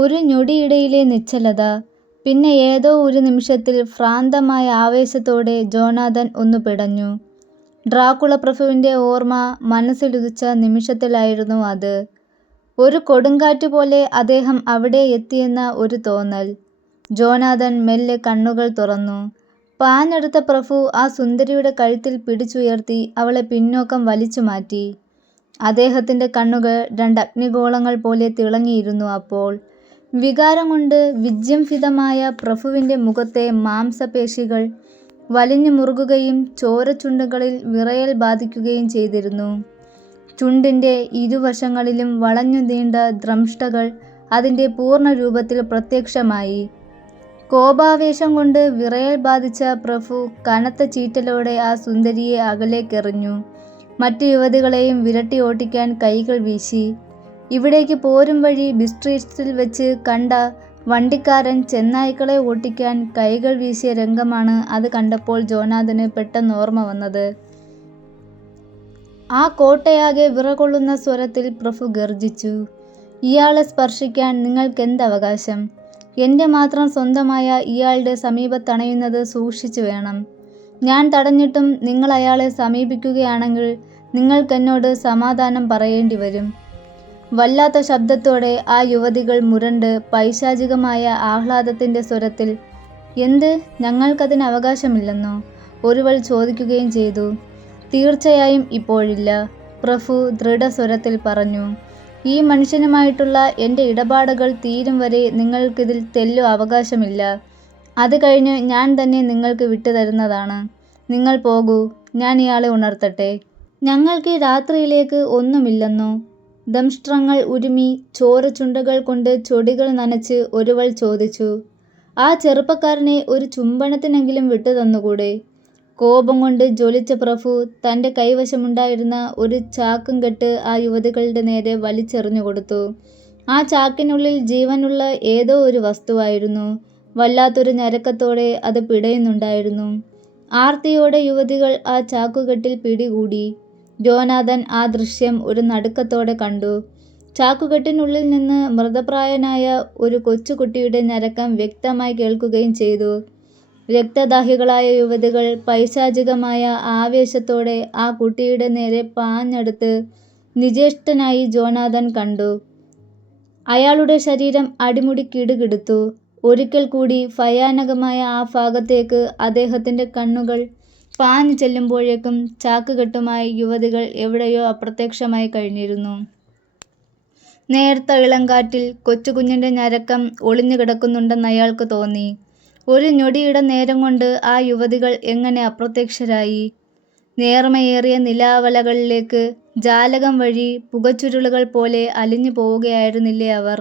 ഒരു ഞൊടിയിടയിലെ നിശ്ചലത. പിന്നെ ഏതോ ഒരു നിമിഷത്തിൽ ഭ്രാന്തമായ ആവേശത്തോടെ ജോനാഥൻ ഒന്നു പിടഞ്ഞു. ഡ്രാക്കുള പ്രഭുവിൻ്റെ ഓർമ്മ മനസ്സിലുദിച്ച നിമിഷത്തിലായിരുന്നു അത്. ഒരു കൊടുങ്കാറ്റുപോലെ അദ്ദേഹം അവിടെ എത്തിയെന്ന ഒരു തോന്നൽ. ജോനാഥൻ മെല്ലെ കണ്ണുകൾ തുറന്നു. പാഞ്ഞെടുത്ത പ്രഭു ആ സുന്ദരിയുടെ കഴുത്തിൽ പിടിച്ചുയർത്തി അവളെ പിന്നോക്കം വലിച്ചു മാറ്റി. അദ്ദേഹത്തിൻ്റെ കണ്ണുകൾ രണ്ട് അഗ്നിഗോളങ്ങൾ പോലെ തിളങ്ങിയിരുന്നു അപ്പോൾ. വികാരം കൊണ്ട് വിജൃംഭിതമായ പ്രഭുവിൻ്റെ മുഖത്തെ മാംസപേശികൾ വലിഞ്ഞു മുറുകുകയും ചോരച്ചുണ്ടുകളിൽ വിറയൽ ബാധിക്കുകയും ചെയ്തിരുന്നു. ചുണ്ടിൻ്റെ ഇരുവശങ്ങളിലും വളഞ്ഞു നീണ്ട ദ്രംഷ്ടകൾ അതിൻ്റെ പൂർണ്ണ രൂപത്തിൽ പ്രത്യക്ഷമായി. കോപാവേശം കൊണ്ട് വിറയൽ ബാധിച്ച പ്രഭു കനത്ത ചീറ്റലോടെ ആ സുന്ദരിയെ അകലേക്കെറിഞ്ഞു. മറ്റു യുവതികളെയും വിരട്ടി ഓട്ടിക്കാൻ കൈകൾ വീശി. ഇവിടേക്ക് പോരും വഴി ബിസ്ട്രീറ്റ്സിൽ വെച്ച് കണ്ട വണ്ടിക്കാരൻ ചെന്നായ്ക്കളെ ഓട്ടിക്കാൻ കൈകൾ വീശിയ രംഗമാണ് അത് കണ്ടപ്പോൾ ജോനാഥന് പെട്ടെന്ന് ഓർമ്മ വന്നത്. ആ കോട്ടയാകെ വിറകൊള്ളുന്ന സ്വരത്തിൽ പ്രഭു ഗർജിച്ചു. ഇയാളെ സ്പർശിക്കാൻ നിങ്ങൾക്കെന്തവകാശം? എൻ്റെ മാത്രം സ്വന്തമായ ഇയാളുടെ സമീപത്തണയുന്നത് സൂക്ഷിച്ചു വേണം. ഞാൻ തടഞ്ഞിട്ടും നിങ്ങൾ അയാളെ സമീപിക്കുകയാണെങ്കിൽ നിങ്ങൾക്കെന്നോട് സമാധാനം പറയേണ്ടി വരും. വല്ലാത്ത ശബ്ദത്തോടെ ആ യുവതികൾ മുരണ്ട് പൈശാചികമായ ആഹ്ലാദത്തിൻ്റെ സ്വരത്തിൽ, എന്ത്, ഞങ്ങൾക്കതിന് അവകാശമില്ലെന്നോ ഒരുവൾ ചോദിക്കുകയും ചെയ്തു. തീർച്ചയായും ഇപ്പോഴില്ല, പ്രഭു ദൃഢസ്വരത്തിൽ പറഞ്ഞു. ഈ മനുഷ്യനുമായിട്ടുള്ള എൻ്റെ ഇടപാടുകൾ തീരും വരെ നിങ്ങൾക്കിതിൽ തെല്ലു അവകാശമില്ല. അത് കഴിഞ്ഞ് ഞാൻ തന്നെ നിങ്ങൾക്ക് വിട്ടുതരുന്നതാണ്. നിങ്ങൾ പോകൂ, ഞാൻ ഇയാളെ ഉണർത്തട്ടെ. ഞങ്ങൾക്ക് ഈ രാത്രിയിലേക്ക് ഒന്നുമില്ലെന്നോ? ദംഷ്ട്രങ്ങൾ ഉരുമി ചോരച്ചുണ്ടുകൾ കൊണ്ട് ചൊടികൾ നനച്ച് ഒരുവൾ ചോദിച്ചു. ആ ചെറുപ്പക്കാരനെ ഒരു ചുംബനത്തിനെങ്കിലും വിട്ടു തന്നുകൂടെ? കോപം കൊണ്ട് ജ്വലിച്ച പ്രഭു തൻ്റെ കൈവശമുണ്ടായിരുന്ന ഒരു ചാക്കും കെട്ട് ആ യുവതികളുടെ നേരെ വലിച്ചെറിഞ്ഞു കൊടുത്തു. ആ ചാക്കിനുള്ളിൽ ജീവനുള്ള ഏതോ ഒരു വസ്തുവായിരുന്നു. വല്ലാത്തൊരു ഞരക്കത്തോടെ അത് പിടയുന്നുണ്ടായിരുന്നു. ആർത്തിയോടെ യുവതികൾ ആ ചാക്കുകെട്ടിൽ പിടികൂടി. ജോനാഥൻ ആ ദൃശ്യം ഒരു നടുക്കത്തോടെ കണ്ടു. ചാക്കുകെട്ടിനുള്ളിൽ നിന്ന് മൃതപ്രായനായ ഒരു കൊച്ചുകുട്ടിയുടെ ഞരക്കം വ്യക്തമായി കേൾക്കുകയും ചെയ്തു. രക്തദാഹികളായ യുവതികൾ പൈശാചികമായ ആവേശത്തോടെ ആ കുട്ടിയുടെ നേരെ പാഞ്ഞടുത്ത് നിചേഷ്ടനായി ജോനാഥൻ കണ്ടു. അയാളുടെ ശരീരം അടിമുടി കിടുകിടുത്തു. ഒരിക്കൽ കൂടി ഭയാനകമായ ആ ഭാഗത്തേക്ക് അദ്ദേഹത്തിൻ്റെ കണ്ണുകൾ പാഞ്ഞു ചെല്ലുമ്പോഴേക്കും ചാക്കുകെട്ടുമായി യുവതികൾ എവിടെയോ അപ്രത്യക്ഷമായി കഴിഞ്ഞിരുന്നു. നേർത്ത ഇളങ്കാറ്റിൽ കൊച്ചുകുഞ്ഞിൻ്റെ ഞരക്കം ഒളിഞ്ഞു കിടക്കുന്നുണ്ടെന്ന് അയാൾക്ക് തോന്നി. ഒരു ഞൊടിയുടെ നേരം കൊണ്ട് ആ യുവതികൾ എങ്ങനെ അപ്രത്യക്ഷരായി? നേർമയേറിയ നിലാവലകളിലേക്ക് ജാലകം വഴി പുകച്ചുരുളുകൾ പോലെ അലിഞ്ഞു പോവുകയായിരുന്നില്ലേ അവർ?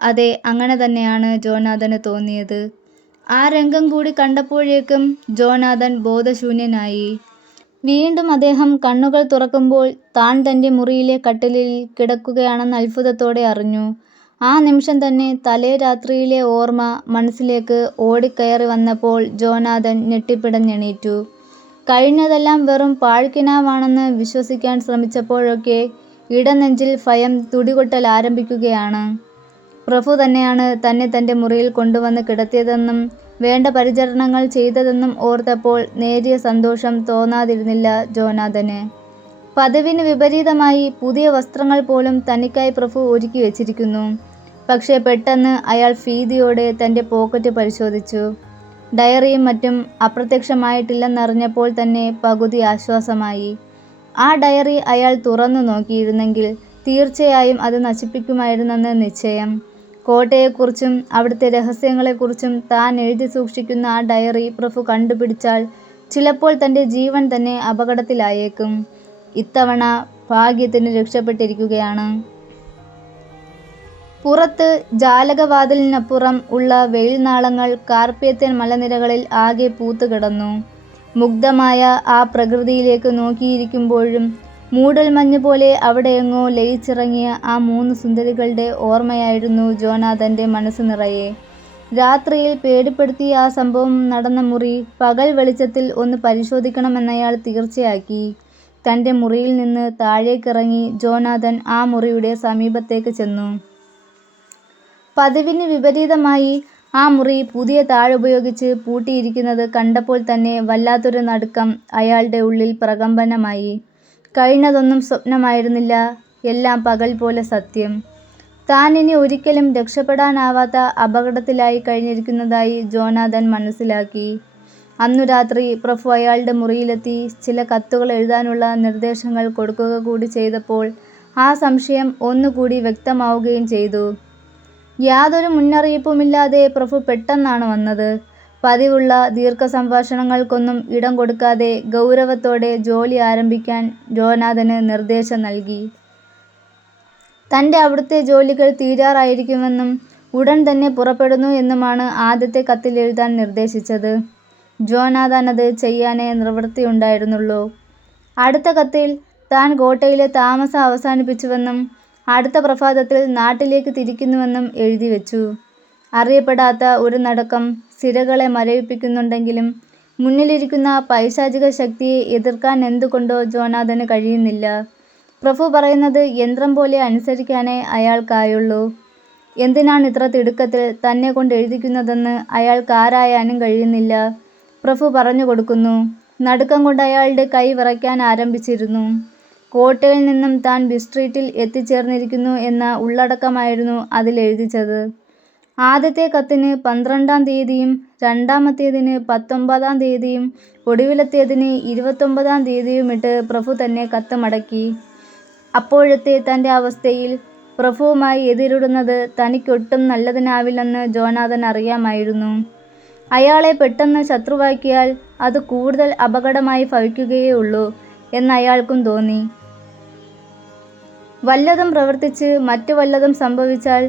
അതെ, അങ്ങനെ തന്നെയാണ് ജോനാഥന് തോന്നിയത്. ആ രംഗം കൂടി കണ്ടപ്പോഴേക്കും ജോനാഥൻ ബോധശൂന്യനായി. വീണ്ടും അദ്ദേഹം കണ്ണുകൾ തുറക്കുമ്പോൾ താൻ തൻ്റെ മുറിയിലെ കട്ടിലിൽ കിടക്കുകയാണെന്ന് അത്ഭുതത്തോടെ അറിഞ്ഞു. ആ നിമിഷം തന്നെ തലേ രാത്രിയിലെ ഓർമ്മ മനസ്സിലേക്ക് ഓടിക്കയറി വന്നപ്പോൾ ജോനാഥൻ ഞെട്ടിപ്പിടഞ്ഞെണീറ്റു. കഴിഞ്ഞതെല്ലാം വെറും പാഴ്ക്കിനാവാണെന്ന് വിശ്വസിക്കാൻ ശ്രമിച്ചപ്പോഴൊക്കെ ഇടനെഞ്ചിൽ ഭയം തുടികൊട്ടൽ ആരംഭിക്കുകയാണ്. പ്രഭു തന്നെയാണ് തന്നെ തൻ്റെ മുറിയിൽ കൊണ്ടുവന്ന് കിടത്തിയതെന്നും വേണ്ട പരിചരണങ്ങൾ ചെയ്തതെന്നും ഓർത്തപ്പോൾ നേരിയ സന്തോഷം തോന്നാതിരുന്നില്ല ജോനാഥന്. പതിവിന് വിപരീതമായി പുതിയ വസ്ത്രങ്ങൾ പോലും തനിക്കായി പ്രഭു ഒരുക്കി വെച്ചിരിക്കുന്നു. പക്ഷേ പെട്ടെന്ന് അയാൾ ഭീതിയോടെ തൻ്റെ പോക്കറ്റ് പരിശോധിച്ചു. ഡയറിയും മറ്റും അപ്രത്യക്ഷമായിട്ടില്ലെന്നറിഞ്ഞപ്പോൾ തന്നെ പകുതി ആശ്വാസമായി. ആ ഡയറി അയാൾ തുറന്നു നോക്കിയിരുന്നെങ്കിൽ തീർച്ചയായും അത് നശിപ്പിക്കുമായിരുന്നെന്ന് നിശ്ചയം. കോട്ടയെക്കുറിച്ചും അവിടുത്തെ രഹസ്യങ്ങളെക്കുറിച്ചും താൻ എഴുതി സൂക്ഷിക്കുന്ന ആ ഡയറി പ്രഭു കണ്ടുപിടിച്ചാൽ ചിലപ്പോൾ തൻ്റെ ജീവൻ തന്നെ അപകടത്തിലായേക്കും. ഇത്തവണ ഭാഗ്യത്തിന് രക്ഷപ്പെട്ടിരിക്കുകയാണ്. പുറത്ത് ജാലകവാതിലിനപ്പുറം ഉള്ള വെയിൽനാളങ്ങൾ കാർപ്പേത്യൻ മലനിരകളിൽ ആകെ പൂത്തുകിടന്നു. മുഗ്ധമായ ആ പ്രകൃതിയിലേക്ക് നോക്കിയിരിക്കുമ്പോഴും മൂടൽമഞ്ഞ് പോലെ അവിടെയെങ്ങോ ലയിച്ചിറങ്ങിയ ആ 3 സുന്ദരികളുടെ ഓർമ്മയായിരുന്നു ജോനാഥൻ്റെ മനസ്സ് നിറയെ. രാത്രിയിൽ പേടിപ്പെടുത്തിയ ആ സംഭവം നടന്ന മുറി പകൽ വെളിച്ചത്തിൽ ഒന്ന് പരിശോധിക്കണമെന്നയാൾ തീർച്ചയാക്കി. തൻ്റെ മുറിയിൽ നിന്ന് താഴേക്കിറങ്ങി ജോനാഥൻ ആ മുറിയുടെ സമീപത്തേക്ക് ചെന്നു. പതിവിന് വിപരീതമായി ആ മുറി പുതിയ താഴുപയോഗിച്ച് പൂട്ടിയിരിക്കുന്നത് കണ്ടപ്പോൾ തന്നെ വല്ലാത്തൊരു നടുക്കം അയാളുടെ ഉള്ളിൽ പ്രകമ്പനമായി. കഴിഞ്ഞതൊന്നും സ്വപ്നമായിരുന്നില്ല, എല്ലാം പകൽ പോലെ സത്യം. താൻ ഇനി ഒരിക്കലും രക്ഷപ്പെടാനാവാത്ത അപകടത്തിലായി കഴിഞ്ഞിരിക്കുന്നതായി ജോനാഥൻ മനസ്സിലാക്കി. അന്നു രാത്രി പ്രഭു അയാളുടെ മുറിയിലെത്തി ചില കത്തുകൾ എഴുതാനുള്ള നിർദ്ദേശങ്ങൾ കൊടുക്കുക കൂടി ചെയ്തപ്പോൾ ആ സംശയം ഒന്നുകൂടി വ്യക്തമാവുകയും ചെയ്തു. യാതൊരു മുന്നറിയിപ്പുമില്ലാതെ പ്രഭു പെട്ടെന്നാണ് വന്നത്. പതിവുള്ള ദീർഘസംഭാഷണങ്ങൾക്കൊന്നും ഇടം കൊടുക്കാതെ ഗൗരവത്തോടെ ജോലി ആരംഭിക്കാൻ ജോനാഥന് നിർദ്ദേശം നൽകി. തൻ്റെ അവിടുത്തെ ജോലികൾ തീരാറായിരിക്കുമെന്നും ഉടൻ തന്നെ പുറപ്പെടുന്നു എന്നുമാണ് ആദ്യത്തെ കത്തിൽ എഴുതാൻ നിർദ്ദേശിച്ചത്. ജോനാഥൻ അത് ചെയ്യാനേ നിവൃത്തിയുണ്ടായിരുന്നുള്ളൂ. അടുത്ത കത്തിൽ താൻ കോട്ടയിലെ താമസം അവസാനിപ്പിച്ചുവെന്നും അടുത്ത പ്രഭാതത്തിൽ നാട്ടിലേക്ക് തിരിക്കുന്നുവെന്നും എഴുതി വെച്ചു. അറിയപ്പെടാത്ത ഒരു നടുക്കം സിരകളെ മരവിപ്പിക്കുന്നുണ്ടെങ്കിലും മുന്നിലിരിക്കുന്ന പൈശാചിക ശക്തിയെ എതിർക്കാൻ എന്തുകൊണ്ടോ ജോനാഥന് കഴിയുന്നില്ല. പ്രഭു പറയുന്നത് യന്ത്രം പോലെ അനുസരിക്കാനേ അയാൾക്കായുള്ളൂ. എന്തിനാണ് ഇത്ര തിടുക്കത്തിൽ തന്നെ കൊണ്ട് എഴുതിക്കുന്നതെന്ന് അയാൾക്കാരായാനും കഴിയുന്നില്ല. പ്രഭു പറഞ്ഞു കൊടുക്കുന്നു. നടുക്കം കൊണ്ട് അയാളുടെ കൈ വിറയ്ക്കാൻ ആരംഭിച്ചിരുന്നു. കോട്ടയിൽ നിന്നും താൻ ബിസ്ട്രീറ്റിൽ എത്തിച്ചേർന്നിരിക്കുന്നു എന്ന ഉള്ളടക്കമായിരുന്നു അതിലെഴുതിച്ചത്. ആദ്യത്തെ കത്തിന് 12-ാം തീയതിയും രണ്ടാമത്തേതിന് 19-ാം തീയതിയും ഒടുവിലത്തേതിന് 29-ാം തീയതിയുമിട്ട് പ്രഭു തന്നെ കത്ത് മടക്കി. അപ്പോഴത്തെ തൻ്റെ അവസ്ഥയിൽ പ്രഭുവുമായി എതിരിടുന്നത് തനിക്കൊട്ടും നല്ലതിനാവില്ലെന്ന് ജോനാഥൻ അറിയാമായിരുന്നു. അയാളെ പെട്ടെന്ന് ശത്രുവാക്കിയാൽ അത് കൂടുതൽ അപകടമായി ഭവിക്കുകയേ ഉള്ളൂ എന്നയാൾക്കും തോന്നി. വല്ലതും പ്രവർത്തിച്ച് മറ്റു വല്ലതും സംഭവിച്ചാൽ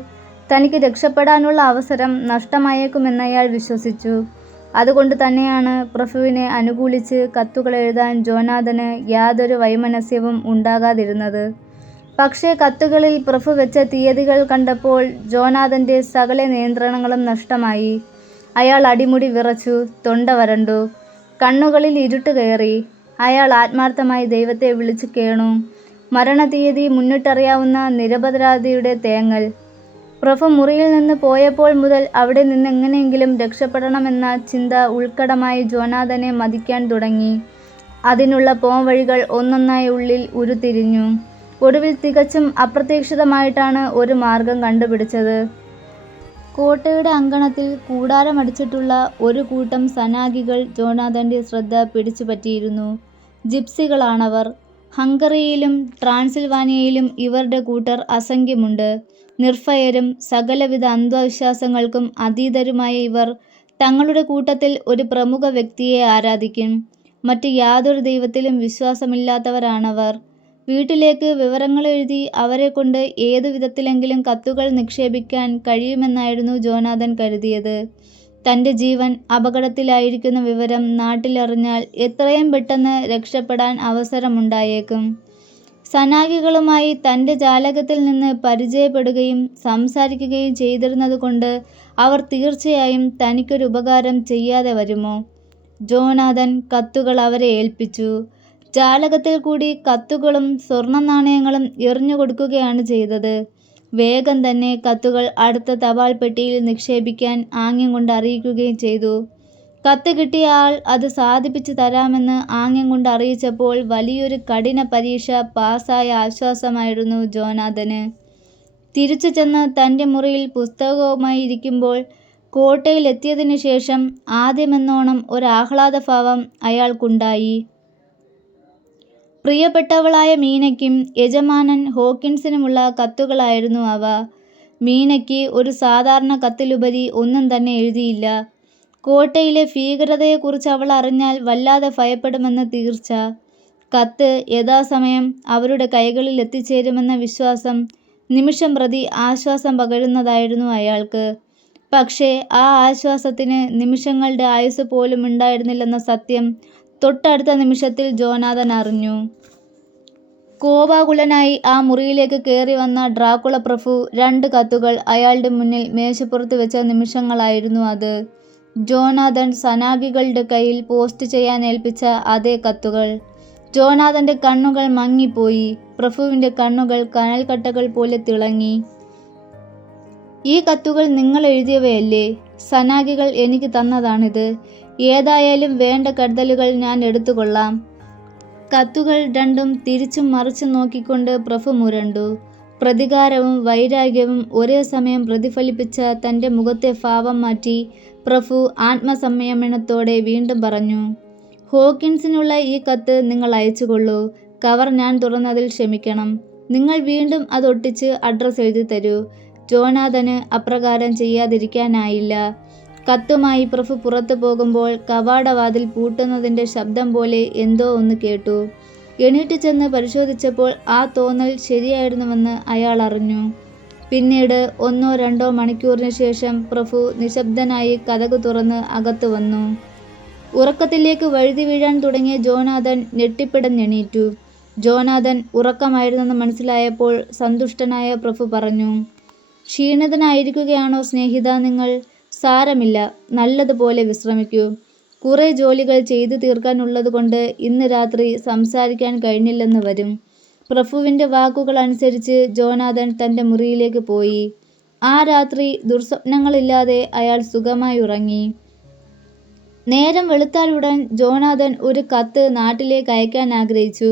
തനിക്ക് രക്ഷപ്പെടാനുള്ള അവസരം നഷ്ടമായേക്കുമെന്നയാൾ വിശ്വസിച്ചു. അതുകൊണ്ട് തന്നെയാണ് പ്രഭുവിനെ അനുകൂലിച്ച് കത്തുകൾ എഴുതാൻ ജോനാഥന് യാതൊരു വൈമനസ്യവും ഉണ്ടാകാതിരുന്നത്. പക്ഷേ കത്തുകളിൽ പ്രഭു വെച്ച തീയതികൾ കണ്ടപ്പോൾ ജോനാഥൻ്റെ സകല നിയന്ത്രണങ്ങളും നഷ്ടമായി. അയാൾ അടിമുടി വിറച്ചു, തൊണ്ട വരണ്ടു, കണ്ണുകളിൽ ഇരുട്ട് കയറി. അയാൾ ആത്മാർത്ഥമായി ദൈവത്തെ വിളിച്ചു കേണു. മരണതീയതി മുന്നിട്ടറിയാവുന്ന നിരപരാധിയുടെ തേങ്ങൽ. പ്രഭു മുറിയിൽ നിന്ന് പോയപ്പോൾ മുതൽ അവിടെ നിന്നെങ്ങനെയെങ്കിലും രക്ഷപ്പെടണമെന്ന ചിന്ത ഉൾക്കടമായി ജോനാഥനെ മതിക്കാൻ തുടങ്ങി. അതിനുള്ള പോംവഴികൾ ഒന്നൊന്നായി ഉള്ളിൽ ഉരുത്തിരിഞ്ഞു. ഒടുവിൽ തികച്ചും അപ്രതീക്ഷിതമായിട്ടാണ് ഒരു മാർഗം കണ്ടുപിടിച്ചത്. കോട്ടയുടെ അങ്കണത്തിൽ കൂടാരമടിച്ചിട്ടുള്ള ഒരു കൂട്ടം സനാഗികൾ ജോനാഥൻ്റെ ശ്രദ്ധ പിടിച്ചുപറ്റിയിരുന്നു. ജിപ്സികളാണവർ. ഹംഗറിയിലും ട്രാൻസിൽവാനിയയിലും ഇവരുടെ കൂട്ടർ അസംഖ്യമുണ്ട്. നിർഭയരും സകലവിധ അന്ധവിശ്വാസങ്ങൾക്കും അതീതരുമായ ഇവർ തങ്ങളുടെ കൂട്ടത്തിൽ ഒരു പ്രമുഖ വ്യക്തിയെ ആരാധിക്കും. മറ്റ് യാതൊരു ദൈവത്തിലും വിശ്വാസമില്ലാത്തവരാണവർ. വീട്ടിലേക്ക് വിവരങ്ങളെഴുതി അവരെക്കൊണ്ട് ഏതു വിധത്തിലെങ്കിലും കത്തുകൾ നിക്ഷേപിക്കാൻ കഴിയുമെന്നായിരുന്നു ജോനാഥൻ കരുതിയത്. തൻ്റെ ജീവൻ അപകടത്തിലായിരിക്കുന്ന വിവരം നാട്ടിലറിഞ്ഞാൽ എത്രയും പെട്ടെന്ന് രക്ഷപ്പെടാൻ അവസരമുണ്ടായേക്കും. സനാഗികളുമായി തൻ്റെ ജാലകത്തിൽ നിന്ന് പരിചയപ്പെടുകയും സംസാരിക്കുകയും ചെയ്തിരുന്നതുകൊണ്ട് അവർ തീർച്ചയായും തനിക്കൊരു ഉപകാരം ചെയ്യാതെ വരുമോ? ജോനാഥൻ കത്തുകൾ അവരെ ഏൽപ്പിച്ചു. ജാലകത്തിൽ കൂടി കത്തുകളും സ്വർണ്ണ നാണയങ്ങളും എറിഞ്ഞു കൊടുക്കുകയാണ് ചെയ്തത്. വേഗം തന്നെ കത്തുകൾ അടുത്ത തപാൽ പെട്ടിയിൽ നിക്ഷേപിക്കാൻ ആംഗ്യം കൊണ്ട് അറിയിക്കുകയും ചെയ്തു. കത്ത് കിട്ടിയ ആൾ അത് സാധിപ്പിച്ചു തരാമെന്ന് ആംഗ്യം കൊണ്ട് അറിയിച്ചപ്പോൾ വലിയൊരു കഠിന പരീക്ഷ പാസ്സായ ആശ്വാസമായിരുന്നു ജോനാഥന്. തിരിച്ചു ചെന്ന് തൻ്റെ മുറിയിൽ പുസ്തകവുമായി ഇരിക്കുമ്പോൾ കോട്ടയിലെത്തിയതിനു ശേഷം ആദ്യമെന്നോണം ഒരാഹ്ലാദഭാവം അയാൾക്കുണ്ടായി. പ്രിയപ്പെട്ടവളായ മീനയ്ക്കും യജമാനൻ ഹോക്കിൻസിനുമുള്ള കത്തുകളായിരുന്നു അവ. മീനയ്ക്ക് ഒരു സാധാരണ കത്തിലുപരി ഒന്നും തന്നെ എഴുതിയില്ല. കോട്ടയിലെ ഭീകരതയെക്കുറിച്ച് അവൾ അറിഞ്ഞാൽ വല്ലാതെ ഭയപ്പെടുമെന്ന് തീർച്ച. കത്ത് യഥാസമയം അവരുടെ കൈകളിൽ എത്തിച്ചേരുമെന്ന വിശ്വാസം നിമിഷം പ്രതി ആശ്വാസം പകരുന്നതായിരുന്നു അയാൾക്ക്. പക്ഷേ ആ ആശ്വാസത്തിന് നിമിഷങ്ങളുടെ ആയുസ് പോലും ഉണ്ടായിരുന്നില്ലെന്ന സത്യം തൊട്ടടുത്ത നിമിഷത്തിൽ ജോനാഥൻ അറിഞ്ഞു. കോപാകുലനായി ആ മുറിയിലേക്ക് കയറി വന്ന ഡ്രാക്കുള പ്രഭു 2 കത്തുകൾ അയാളുടെ മുന്നിൽ മേശപ്പുറത്ത് വെച്ച നിമിഷങ്ങളായിരുന്നു അത്. ജോനാഥൻ സനാഗികളുടെ കയ്യിൽ പോസ്റ്റ് ചെയ്യാൻ ഏൽപ്പിച്ച അതേ കത്തുകൾ. ജോനാഥൻ്റെ കണ്ണുകൾ മങ്ങിപ്പോയി. പ്രഭുവിൻ്റെ കണ്ണുകൾ കനൽക്കട്ടകൾ പോലെ തിളങ്ങി. ഈ കത്തുകൾ നിങ്ങൾ എഴുതിയവയല്ലേ? സനാഗികൾ എനിക്ക് തന്നതാണിത്. ഏതായാലും വേണ്ട കരുതലുകൾ ഞാൻ എടുത്തുകൊള്ളാം. കത്തുകൾ രണ്ടും തിരിച്ചും മറിച്ചും നോക്കിക്കൊണ്ട് പ്രഭു മുരണ്ടു. പ്രതികാരവും വൈരാഗ്യവും ഒരേ സമയം പ്രതിഫലിപ്പിച്ച തൻ്റെ മുഖത്തെ ഭാവം മാറ്റി പ്രഭു ആത്മസംയമനത്തോടെ വീണ്ടും പറഞ്ഞു, ഹോക്കിൻസിനുള്ള ഈ കത്ത് നിങ്ങൾ അയച്ചുകൊള്ളൂ. കവർ ഞാൻ തുറന്നതിൽ ക്ഷമിക്കണം. നിങ്ങൾ വീണ്ടും അതൊട്ടിച്ച് അഡ്രസ്സ് എഴുതി തരൂ. ജോനാഥന് അപ്രകാരം ചെയ്യാതിരിക്കാനായില്ല. കത്തുമായി പ്രഭു പുറത്തു പോകുമ്പോൾ കവാടവാതിൽ പൂട്ടുന്നതിൻ്റെ ശബ്ദം പോലെ എന്തോ ഒന്ന് കേട്ടു. എണീറ്റ് ചെന്ന് പരിശോധിച്ചപ്പോൾ ആ തോന്നൽ ശരിയായിരുന്നുവെന്ന് അയാൾ അറിഞ്ഞു. പിന്നീട് 1-2 മണിക്കൂറിന് ശേഷം പ്രഭു നിശബ്ദനായി കതക് തുറന്ന് അകത്ത് വന്നു. ഉറക്കത്തിലേക്ക് വഴുതി വീഴാൻ തുടങ്ങിയ ജോനാഥൻ ഞെട്ടിപ്പിടഞ്ഞെണീറ്റു. ജോനാഥൻ ഉറക്കമായിരുന്നെന്ന് മനസ്സിലായപ്പോൾ സന്തുഷ്ടനായ പ്രഭു പറഞ്ഞു, ക്ഷീണിതനായിരിക്കുകയാണോ സ്നേഹിത നിങ്ങൾ? സാരമില്ല, നല്ലതുപോലെ വിശ്രമിക്കൂ. കുറേ ജോലികൾ ചെയ്തു തീർക്കാനുള്ളതുകൊണ്ട് ഇന്ന് രാത്രി സംസാരിക്കാൻ കഴിഞ്ഞില്ലെന്ന് വരും. പ്രഭുവിൻ്റെ വാക്കുകൾ അനുസരിച്ച് ജോനാഥൻ തൻ്റെ മുറിയിലേക്ക് പോയി. ആ രാത്രി ദുർസ്വപ്നങ്ങളില്ലാതെ അയാൾ സുഖമായി ഉറങ്ങി. നേരം വെളുത്താലുടൻ ജോനാഥൻ ഒരു കത്ത് നാട്ടിലേക്ക് അയക്കാൻ ആഗ്രഹിച്ചു.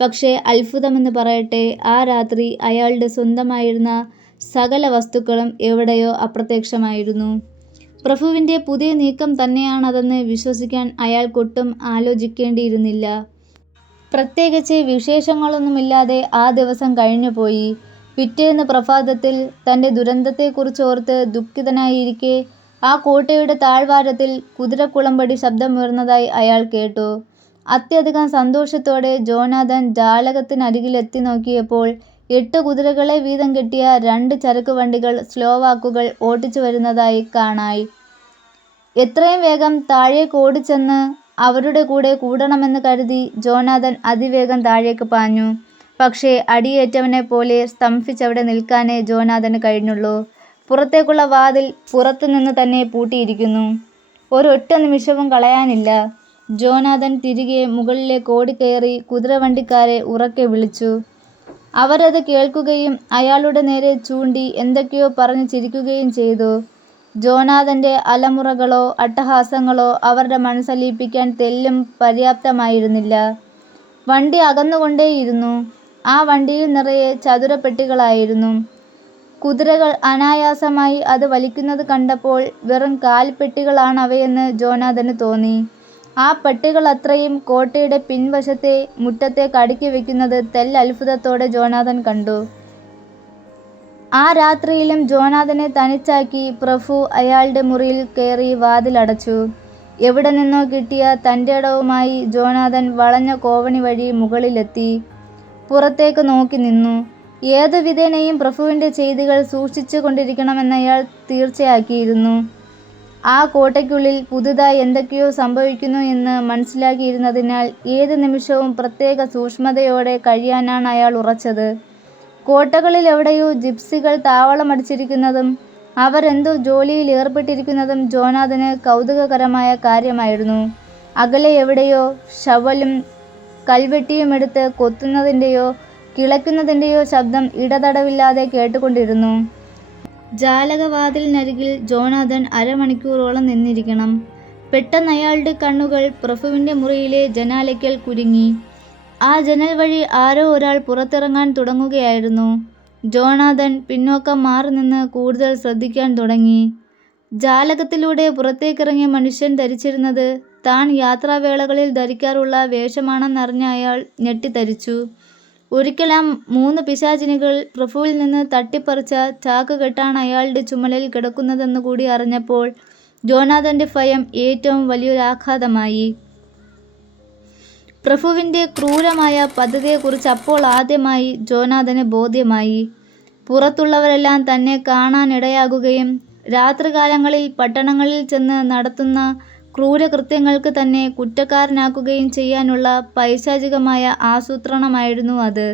പക്ഷേ അത്ഭുതമെന്ന് പറയട്ടെ, ആ രാത്രി അയാളുടെ സ്വന്തമായിരുന്ന സകല വസ്തുക്കളും എവിടെയോ അപ്രത്യക്ഷമായിരുന്നു. പ്രഭുവിൻ്റെ പുതിയ നീക്കം തന്നെയാണതെന്ന് വിശ്വസിക്കാൻ അയാൾക്കൊട്ടും ആലോചിക്കേണ്ടിയിരുന്നില്ല. പ്രത്യേകിച്ച് വിശേഷങ്ങളൊന്നുമില്ലാതെ ആ ദിവസം കഴിഞ്ഞുപോയി. പിറ്റേന്ന് പ്രഭാതത്തിൽ തൻ്റെ ദുരന്തത്തെക്കുറിച്ചോർത്ത് ദുഃഖിതനായിരിക്കെ ആ കോട്ടയുടെ താഴ്വാരത്തിൽ കുതിരക്കുളമ്പടി ശബ്ദമുയർന്നതായി അയാൾ കേട്ടു. അത്യധികം സന്തോഷത്തോടെ ജോനാഥൻ ജാലകത്തിനരികിലെത്തി നോക്കിയപ്പോൾ 8 കുതിരകളെ വീതം കെട്ടിയ 2 ചരക്ക് വണ്ടികൾ സ്ലോവാക്കുകൾ ഓടിച്ചു വരുന്നതായി കാണായി. എത്രയും വേഗം താഴേക്ക് ഓടിച്ചെന്ന് അവരുടെ കൂടെ കൂടണമെന്ന് കരുതി ജോനാഥൻ അതിവേഗം താഴേക്ക് പാഞ്ഞു. പക്ഷേ അടിയേറ്റവനെ പോലെ സ്തംഭിച്ചവിടെ നിൽക്കാനേ ജോനാഥന് കഴിഞ്ഞുള്ളൂ. പുറത്തേക്കുള്ള വാതിൽ പുറത്തുനിന്ന് തന്നെ പൂട്ടിയിരിക്കുന്നു. ഒരൊറ്റ നിമിഷവും കളയാനില്ല. ജോനാഥൻ തിരികെ മുകളിലേക്ക് ഓടിക്കയറി കുതിരവണ്ടിക്കാരെ ഉറക്കെ വിളിച്ചു. അവരത് കേൾക്കുകയും അയാളുടെ നേരെ ചൂണ്ടി എന്തൊക്കെയോ പറഞ്ഞ് ചിരിക്കുകയും ചെയ്തു. ജോനാഥൻ്റെ അലമുറകളോ അട്ടഹാസങ്ങളോ അവരുടെ മനസ്സലിയിപ്പിക്കാൻ തെല്ലും പര്യാപ്തമായിരുന്നില്ല. വണ്ടി അകന്നുകൊണ്ടേയിരുന്നു. ആ വണ്ടിയിൽ നിറയെ ചതുരപ്പെട്ടികളായിരുന്നു. കുതിരകൾ അനായാസമായി അത് വലിക്കുന്നത് കണ്ടപ്പോൾ വെറും കാൽപ്പെട്ടികളാണവയെന്ന് ജോനാഥന് തോന്നി. ആ പെട്ടികൾ അത്രയും കോട്ടയുടെ പിൻവശത്തെ മുറ്റത്തേക്ക് അടുക്കി വയ്ക്കുന്നത് തെല്ലത്ഭുതത്തോടെ ജോനാഥൻ കണ്ടു. ആ രാത്രിയിലും ജോനാഥനെ തനിച്ചാക്കി പ്രഭു അയാളുടെ മുറിയിൽ കയറി വാതിലടച്ചു. എവിടെ നിന്നോ കിട്ടിയ തൻ്റെടവുമായി ജോനാഥൻ വളഞ്ഞ കോവണി വഴി മുകളിലെത്തി. പുറത്തേക്ക് നോക്കി നിന്നു. ഏതു വിധേനയും പ്രഭുവിൻ്റെ ചെയ്തികൾ സൂക്ഷിച്ചു കൊണ്ടിരിക്കണമെന്നയാൾ തീർച്ചയാക്കിയിരുന്നു. ആ കോട്ടയ്ക്കുള്ളിൽ പുതുതായി എന്തൊക്കെയോ സംഭവിക്കുന്നു എന്ന് മനസ്സിലാക്കിയിരുന്നതിനാൽ ഏത് നിമിഷവും പ്രത്യേക സൂക്ഷ്മതയോടെ കഴിയാനാണ് അയാൾ ഉറച്ചത്. കോട്ടകളിൽ എവിടെയോ ജിപ്സികൾ താവളമടിച്ചിരിക്കുന്നതും അവരെന്തോ ജോലിയിൽ ഏർപ്പെട്ടിരിക്കുന്നതും ജോനാഥന് കൗതുകകരമായ കാര്യമായിരുന്നു. അകലെ എവിടെയോ ഷവലും കൽവെട്ടിയുമെടുത്ത് കൊത്തുന്നതിൻ്റെയോ കിളയ്ക്കുന്നതിൻ്റെയോ ശബ്ദം ഇടതടവില്ലാതെ കേട്ടുകൊണ്ടിരുന്നു. ജാലകവാതിലിനരികിൽ ജോനാഥൻ അരമണിക്കൂറോളം നിന്നിരിക്കണം. പെട്ടെന്ന് അയാളുടെ കണ്ണുകൾ പ്രഭുവിൻ്റെ മുറിയിലെ ജനാലയ്ക്കൽ കുരുങ്ങി. ആ ജനൽ വഴി ആരോ ഒരാൾ പുറത്തിറങ്ങാൻ തുടങ്ങുകയായിരുന്നു. ജോനാഥൻ പിന്നോക്കം മാറി നിന്ന് കൂടുതൽ ശ്രദ്ധിക്കാൻ തുടങ്ങി. ജാലകത്തിലൂടെ പുറത്തേക്കിറങ്ങിയ മനുഷ്യൻ ധരിച്ചിരുന്നത് താൻ യാത്രാവേളകളിൽ ധരിക്കാറുള്ള വേഷമാണെന്നറിഞ്ഞ അയാൾ ഞെട്ടിത്തരിച്ചു. ഒരിക്കൽ ആ 3 പിശാചിനികൾ പ്രഭുവിൽ നിന്ന് തട്ടിപ്പറിച്ച ചാക്കുകെട്ടാണ് അയാളുടെ ചുമലിൽ കിടക്കുന്നതെന്ന് കൂടി അറിഞ്ഞപ്പോൾ ജോനാഥൻ്റെ ഭയം ഏറ്റവും വലിയൊരാഘാതമായി. പ്രഭുവിൻ്റെ ക്രൂരമായ പദ്ധതിയെക്കുറിച്ച് അപ്പോൾ ആദ്യമായി ജോനാഥന് ബോധ്യമായി. പുറത്തുള്ളവരെല്ലാം തന്നെ കാണാനിടയാകുകയും രാത്രികാലങ്ങളിൽ പട്ടണങ്ങളിൽ ചെന്ന് നടത്തുന്ന ക്രൂരകൃത്യങ്ങൾക്ക് തന്നെ കുറ്റക്കാരനാക്കുകയും ചെയ്യാനുള്ള പൈശാചികമായ ആസൂത്രണമായിരുന്നു അത്.